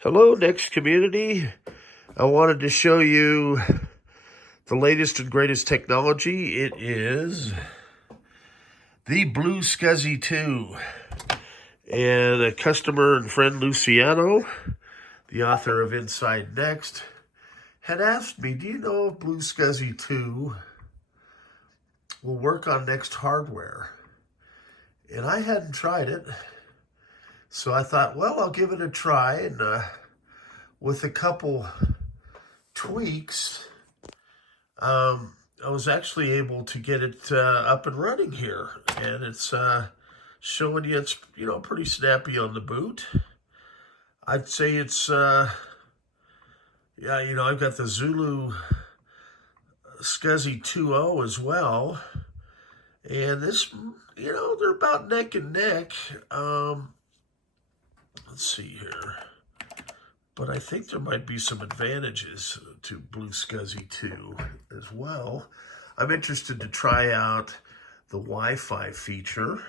Hello, Next community. I wanted to show you the latest and greatest technology. It is the Blue SCSI 2. And a customer and friend, Luciano, the author of Inside Next, had asked me, do you know if Blue SCSI 2 will work on Next hardware? And I hadn't tried it. So I thought, well, I'll give it a try. And with a couple tweaks, I was actually able to get it up and running here, and it's showing you it's pretty snappy on the boot. I'd say it's yeah, I've got the Zulu SCSI 2.0 as well, and this they're about neck and neck. Let's see here. But I think there might be some advantages to Blue SCSI 2 as well. I'm interested to try out the Wi-Fi feature.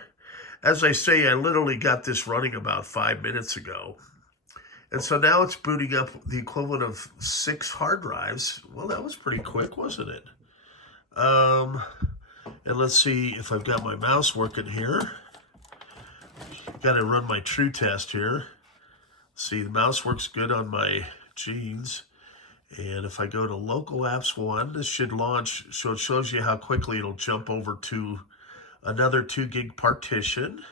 As I say, I literally got this running about 5 minutes ago. And so now it's booting up the equivalent of 6 hard drives. Well, that was pretty quick, wasn't it? And let's see if I've got my mouse working here. Got to run my true test here. See, the mouse works good on my Jeans. And if I go to Local Apps 1, this should launch, so it shows you how quickly it'll jump over to another 2 gig partition.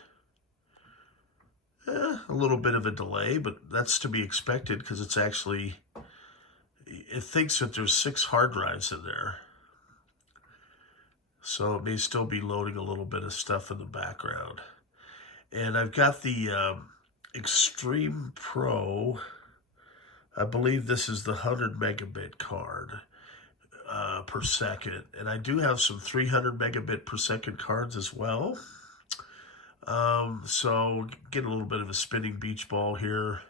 A little bit of a delay, but that's to be expected because it's actually, it thinks that there's 6 hard drives in there. So it may still be loading a little bit of stuff in the background. And I've got the Extreme Pro. I believe this is the 100 megabit card per second. And I do have some 300 megabit per second cards as well. So get a little bit of a spinning beach ball here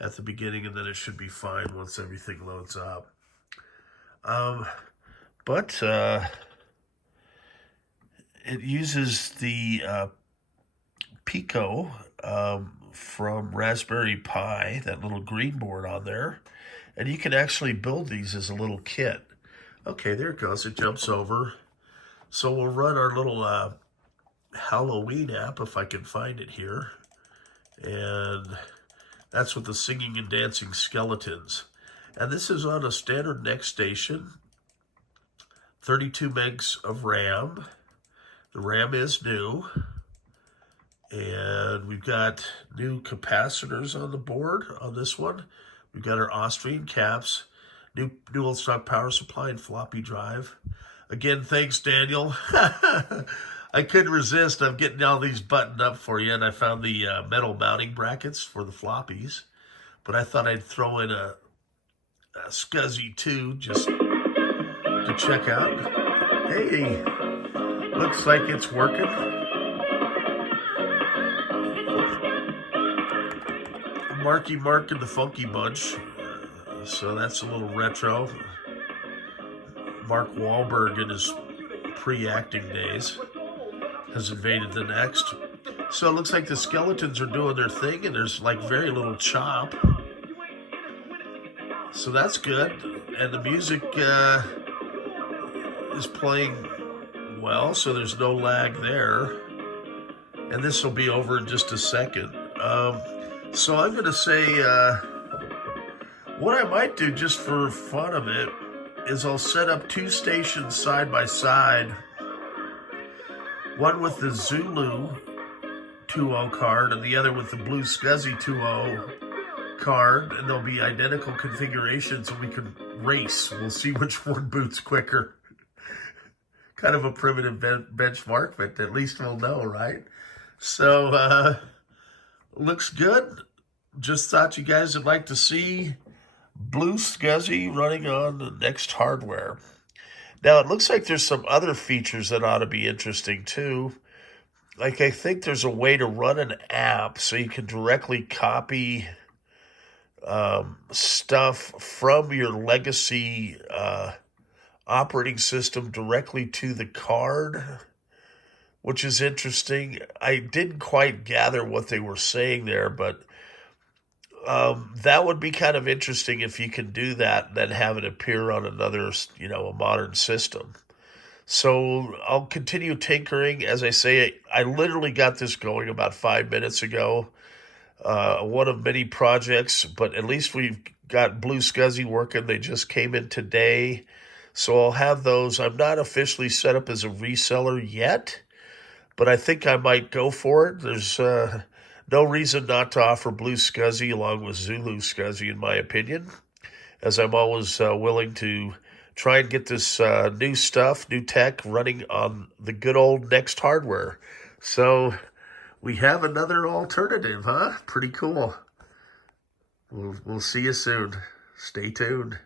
at the beginning, and then it should be fine once everything loads up. But it uses the Pico from Raspberry Pi, that little green board on there, and you can actually build these as a little kit. Okay, there it goes. It jumps over. So we'll run our little Halloween app if I can find it here, and that's with the singing and dancing skeletons. And this is on a standard NeXTstation, 32 megs of RAM. The RAM is new. And we've got new capacitors on the board on this one. We've got our Austrian caps, new old stock power supply and floppy drive. Again, thanks, Daniel. I couldn't resist. I'm getting all these buttoned up for you, and I found the metal mounting brackets for the floppies. But I thought I'd throw in a SCSI 2 just to check out. Hey, looks like it's working. Marky Mark and the Funky Bunch. So that's a little retro. Mark Wahlberg in his pre-acting days has invaded the Next. So it looks like the skeletons are doing their thing, and there's like very little chop. So that's good. And the music is playing well, so there's no lag there. And this will be over in just a second. So I'm going to say what I might do just for fun of it is I'll set up 2 stations side by side. One with the Zulu 2.0 card and the other with the Blue SCSI 2.0 card. And they'll be identical configurations, and we can race. We'll see which one boots quicker. Kind of a primitive benchmark, but at least we'll know, right? So, looks good. Just thought you guys would like to see Blue SCSI running on the Next hardware. Now, it looks like there's some other features that ought to be interesting too. Like, I think there's a way to run an app so you can directly copy stuff from your legacy operating system directly to the card, which is interesting. I didn't quite gather what they were saying there, but That would be kind of interesting if you can do that and then have it appear on another, a modern system. So I'll continue tinkering. As I say, I literally got this going about 5 minutes ago. One of many projects, but at least we've got Blue SCSI working. They just came in today. So I'll have those. I'm not officially set up as a reseller yet, but I think I might go for it. There's no reason not to offer Blue SCSI along with Zulu SCSI, in my opinion, as I'm always willing to try and get this new stuff, new tech running on the good old Next hardware. So we have another alternative, huh? Pretty cool. We'll see you soon. Stay tuned.